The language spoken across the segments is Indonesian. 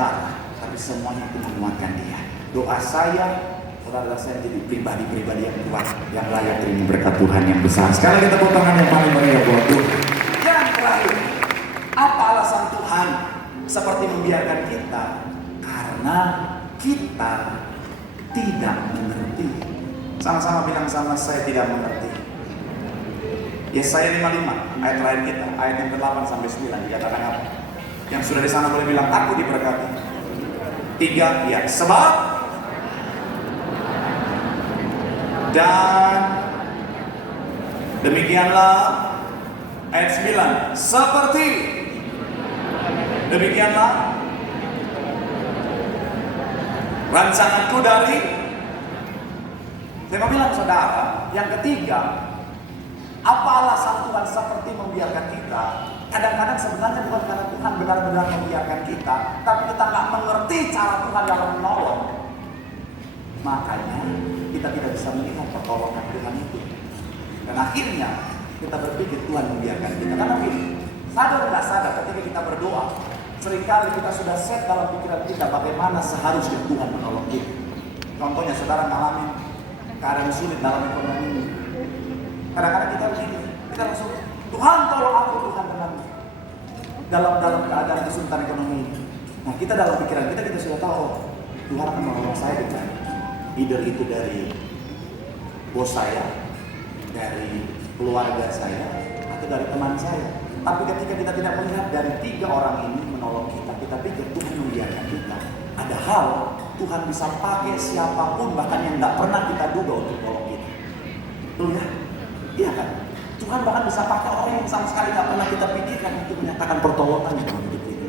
penjara, tapi semuanya itu menguatkan dia. Doa saya, saudara saya jadi pribadi-pribadi yang kuat, yang layak terima berkat Tuhan yang besar. Sekarang kita tepuk tangan yang paling meriah buat Tuhan. Yang terakhir, apa alasan Tuhan seperti membiarkan kita? Karena kita tidak mengerti. Sama-sama bilang sama saya, tidak mengerti. Yesaya 55 ayat terakhir kita, ayat yang ke-8 sampai 9 dikatakan apa? Yang sudah di sana boleh bilang, aku diberkati. 3, ya, sebab dan demikianlah ayat 9, seperti demikianlah rancanganku dari. Saya mau bilang saudara, yang ketiga, apa alasan Tuhan seperti membiarkan kita? Kadang-kadang sebenarnya bukan karena Tuhan benar-benar membiarkan kita, tapi kita nggak mengerti cara Tuhan dalam menolong. Makanya kita tidak bisa melihat pertolongan Tuhan itu. Dan akhirnya kita berpikir Tuhan membiarkan kita. Karena begini, sadar nggak sadar ketika kita berdoa, seringkali kita sudah set dalam pikiran kita bagaimana seharusnya Tuhan menolong kita. Contohnya saudara mengalami keadaan sulit dalam ekonomi ini. Kadang-kadang kita begini, kita langsung, Tuhan tolong aku, Tuhan tenang. Dalam keadaan kesulitan ekonomi ini. Nah kita dalam pikiran kita sudah tahu, oh, Tuhan akan menolong saya dengan either itu dari bos saya, dari keluarga saya, atau dari teman saya. Tapi ketika kita tidak melihat dari 3 orang ini menolong kita, kita pikir Tuhan membiarkan kita. Ada hal Tuhan bisa pakai siapapun, bahkan yang tidak pernah kita duga untuk menolong kita. Betul ya? Iya kan? Tuhan bahkan bisa pakai orang yang sama sekali tidak pernah kita pikirkan untuk menyatakan pertolongan dalam hidup kita.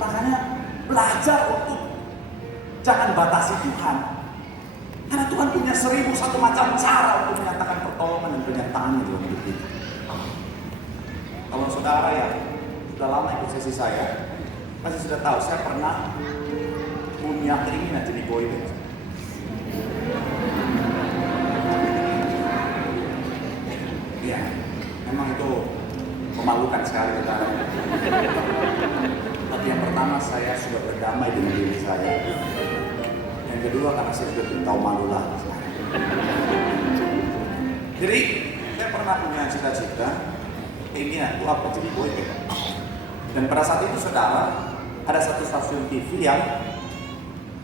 Makanya belajar untuk jangan batasi Tuhan. Karena Tuhan punya 1001 macam cara untuk menyatakan pertolongan dan penyertaannya dalam hidup kita. Kalau saudara yang sudah lama ikut sesi saya, pasti sudah tahu saya pernah punya keinginan jadi boy band. Ya, memang itu memalukan sekali saudara. Tapi yang pertama, saya sudah berdamai dengan diri saya. Yang kedua, karena saya sudah tahu malu lah. Jadi saya pernah punya cita-cita, keinginan itu apa, jadi boy band. Dan pada saat itu saudara, ada satu stasiun TV yang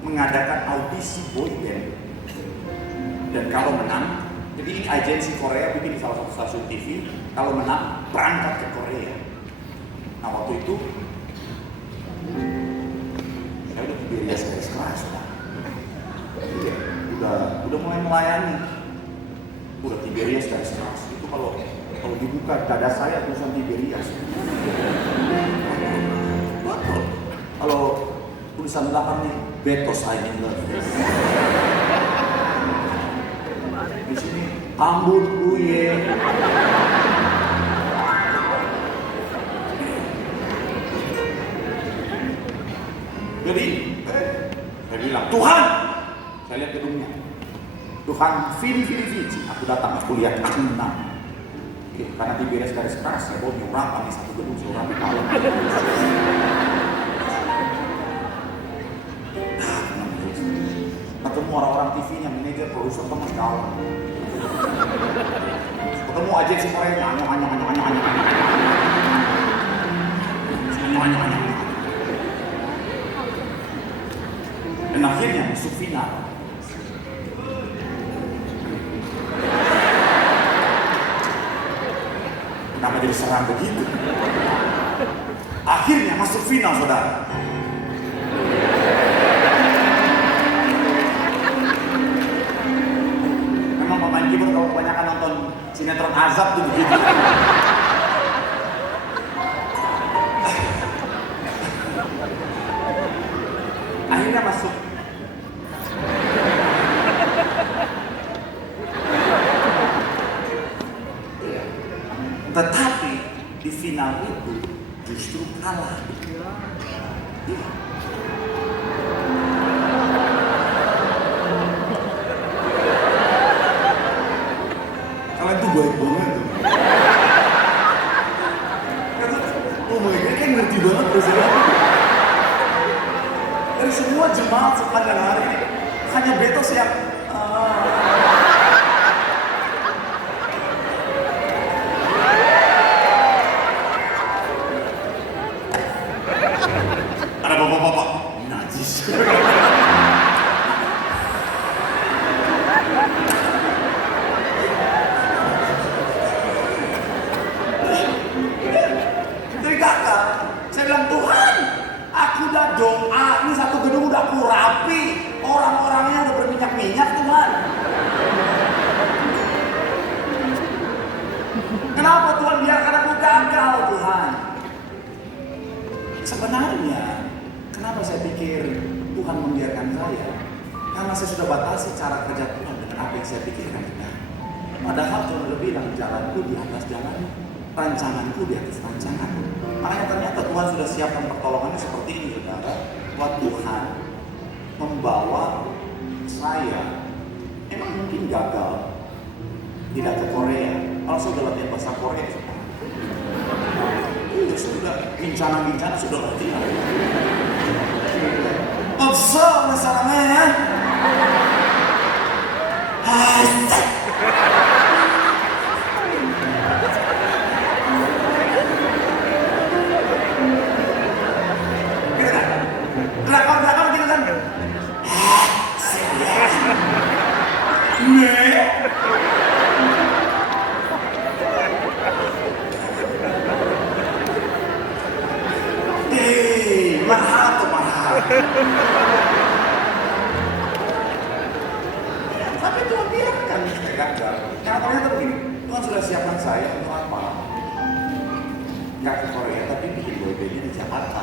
mengadakan audisi boy band. Dan kalau menang, jadi ini agensi Korea bikin di salah satu stasiun TV, kalau menang berangkat ke Korea. Nah waktu itu saya udah Tiberias keras lah. Udah mulai melayani. Udah Tiberias keras. Itu kalau dibuka dada saya tulisan Tiberias. Betul. Kalau tulisan belakangnya Betos I love. Di sini ambut buye. Jadi saya bilang, Tuhan, saya lihat gedungnya. Tuhan, Vini, aku datang, aku lihat enam. Karena Tiberias garis keras, saya bawa nyurap di satu gedung, saya rapi malam. Ketemu orang-orang TV-nya, manajer, produser, teman kawan. Ketemu agensi Korea, hanya. Dan akhirnya masuk final. Kenapa jadi serang begitu? Akhirnya masuk final, saudara. Memang pemain keyboard kalau kebanyakan nonton sinetron azab tuh begitu. Akhirnya masuk. Tetapi di final itu justru kalah. Kalian tuh baik banget tuh. Oh my god, kan ngerti banget presiden. Dari semua jemaat sepanjang hari ini, hanya Betos yang ada bapak-bapak najis. Dari kakak, saya bilang, Tuhan, aku udah doa, ini satu gedung udah aku rapi, orang-orangnya udah berminyak-minyak, Tuhan. Kenapa Tuhan biarkan aku gagal, Tuhan? Sebenarnya, kenapa saya pikir Tuhan membiarkan saya? Karena saya sudah batasi cara kerja Tuhan dengan apa yang saya pikirkan. Padahal Tuhan udah bilang, jalanku di atas jalan, rancanganku di atas rancangan. Makanya ternyata Tuhan sudah siapkan pertolongannya seperti ini, saudara. Buat Tuhan membawa saya, emang mungkin gagal tidak ke Korea. Kalau sudah latihan bahasa Korea, sudah bincang-bincang sudah latihan. Observe masalahnya ya. Drakor gitu kan. Mahal tuh mahal. Tapi Tuhan biarkan saya gagal. Karena ternyata begini, Tuhan sudah siapkan saya untuk apa? Nggak ke Korea, tapi bikin boybandnya di Jakarta.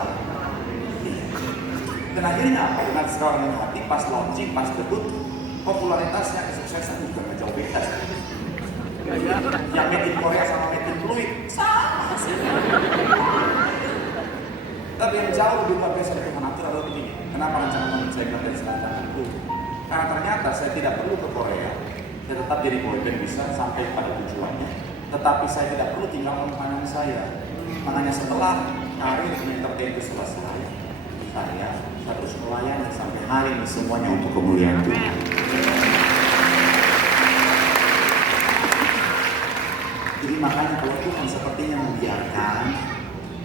Dan akhirnya apa? Dengan seorang hati, pas launching, pas debut, popularitasnya, kesuksesan juga nggak jauh beda. Yang made in Korea sama made in Fluid sama sih. Tapi yang jauh lebih luar biasa dari Tuhan atur adalah begini. Kenapa rancangan saya bilang dari sekarang itu? Karena ternyata saya tidak perlu ke Korea. Saya tetap jadi boyband bisa sampai pada tujuannya. Tetapi saya tidak perlu tinggal makanan saya. Makanya setelah karir entertain itu selesai, saya terus melayani sampai hari ini semuanya untuk kemuliaan Tuhan. Jadi makanya kalau Tuhan sepertinya membiarkan,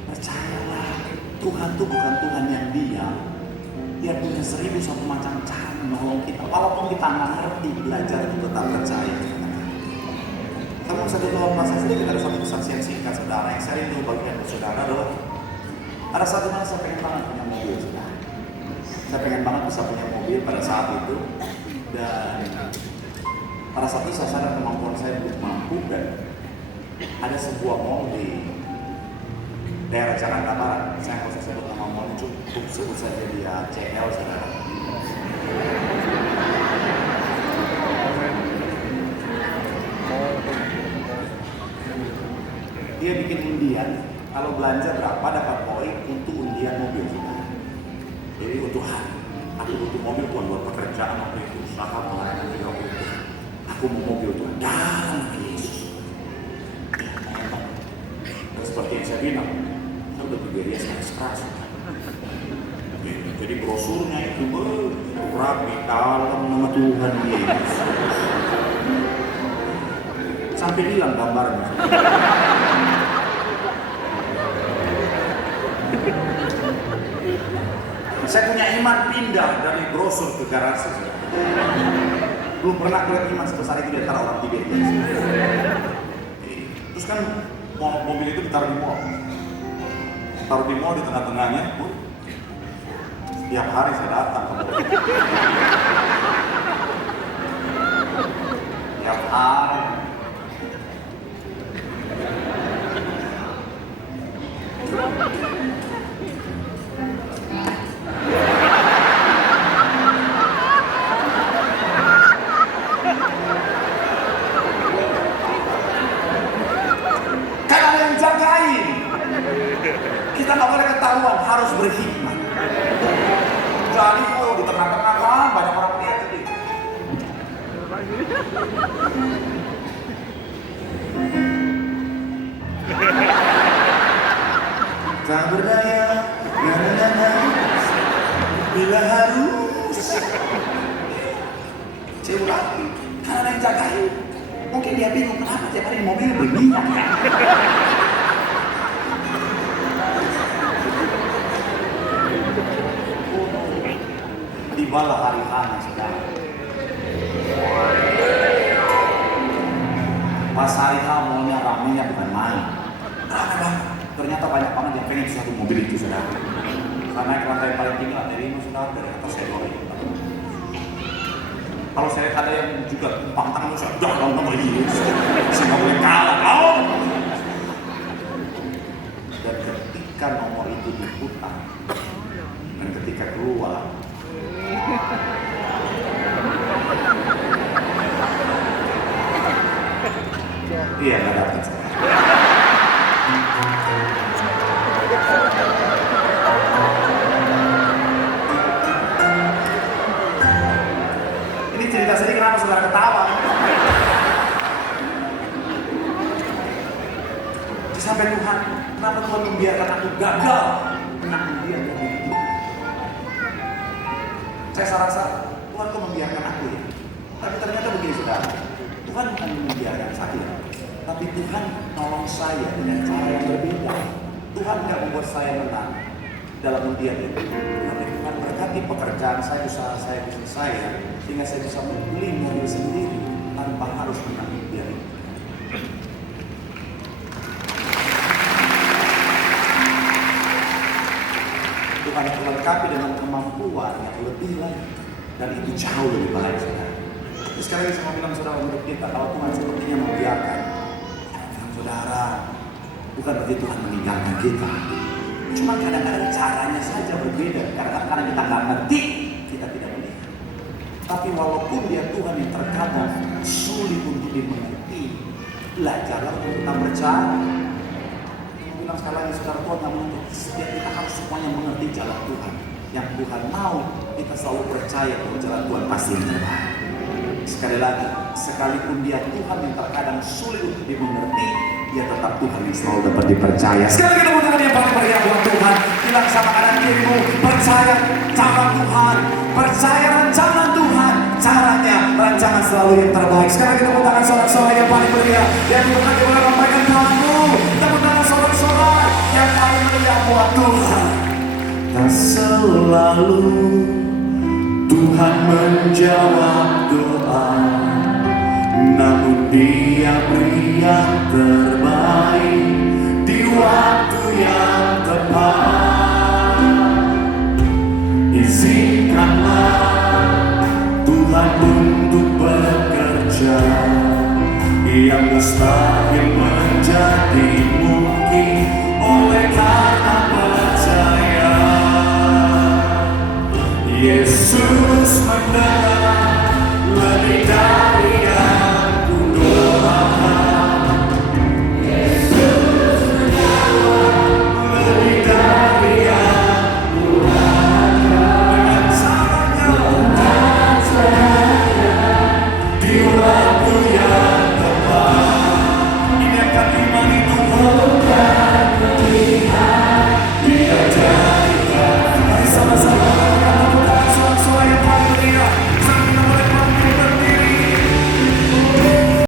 percayalah, Tuhan itu bukan Tuhan yang diam. Dia punya 1001 macam cara menolong kita. Walaupun kita nggak ngerti, belajar untuk tetap percaya. Kamu satu tahun masa sedikit ada satu kesaksian singkat saudara yang saya rindu bagian saudara adalah ada satu yang saya pengen banget punya mobil saudara. Saya pengen banget bisa punya mobil pada saat itu, dan pada saat itu saya sadar kemampuan saya belum mampu, dan ada sebuah mall di daerah Jakarta Barat. Saya nggak usah sebut nama mall, cukup sebut saja dia CL saudara. Dia bikin undian, kalau belanja berapa dapat poin untuk undian mobil saudara. Jadi untuk aku butuh mobil Tuhan buat pekerjaan waktu itu, usaha pelayanan juga waktu itu. Aku mau mobil Tuhan, dalam Yesus. Dan seperti yang saya bilang, saya udah bergeria keras. Jadi brosurnya itu rapi dalam nama Tuhan Yesus. Sampai hilang gambarnya. Saya punya iman pindah dari brosur ke garasi. Belum pernah kulihat iman sebesar itu di antara orang Tibet. Terus kan mobil itu ditaruh di mall. Taruh di mall di tengah-tengahnya. Setiap hari saya datang. Setiap hari. Kita nggak boleh ketahuan, harus berhikmat. Jadi di tengah-tengah kan banyak orang lihat jadi. bila harus. Saya ulang, karena ada yang jagain. Mungkin dia bingung kenapa tiap hari di mobil berminyak. Tibalah hari hana, saudara. Pas hari hana maunya ramenya bukan main. Rame banget. Ternyata banyak banget yang pengen satu mobil itu, saudara. Karena lantai paling tinggi, lantai 5, saudara, dari atas saya boleh. Kalau saya ada yang juga tumpang tangan, saya udah nomor ini. Saya nggak boleh kalah. Oh. Dan ketika nomor itu diputar, dan ketika keluar, iya, nggak dapat. Ini cerita saya kenapa saudara ketawa? Sampai Tuhan, kenapa Tuhan membiarkan aku gagal menang dia dari itu? Saya rasa Tuhan kok membiarkan aku ya? Tapi ternyata begini saudara, Tuhan bukan membiarkan saya, tapi Tuhan nolong saya dengan cara yang berbeda. Tuhan tidak membuat saya menang dalam undian itu, tapi Tuhan berkati pekerjaan saya, usaha saya, bisnis saya, sehingga saya bisa membeli mobil sendiri tanpa harus menang undian itu. Tuhan dilengkapi dengan kemampuan yang lebih lagi, dan itu jauh lebih baik saudara. Sekarang saya mau bilang saudara untuk kita, kalau Tuhan sepertinya membiarkan, saudara, bukan berarti Tuhan meninggalkan kita. Cuma kadang-kadang caranya saja berbeda, karena kita nggak ngerti, kita tidak melihat. Tapi walaupun dia Tuhan yang terkadang sulit untuk dimengerti, belajarlah untuk kita percaya. Bilang sekali lagi saudara, Tuhan yang menuntut setiap kita harus semuanya mengerti jalan Tuhan. Yang Tuhan mau, kita selalu percaya bahwa jalan Tuhan pasti yang terbaik. Sekali lagi, sekalipun dia Tuhan yang terkadang sulit untuk dimengerti, dia tetap Tuhan yang selalu dapat dipercaya. Sekali lagi tepuk tangan yang paling meriah buat Tuhan. Bilang sama kanan kirimu, percaya cara Tuhan, percaya rancangan Tuhan. Caranya, rancangan selalu yang terbaik. Sekali lagi tepuk tangan sorak-sorai yang paling meriah. Yang Tuhan yang boleh memberikan kamu. Tepuk tangan sorak-sorai yang paling meriah buat Tuhan. Tak selalu Tuhan menjawab doa, namun Dia beri yang terbaik di waktu yang tepat. Izinkanlah Tuhan untuk bekerja, yang mustahil menjadi mungkin oleh karena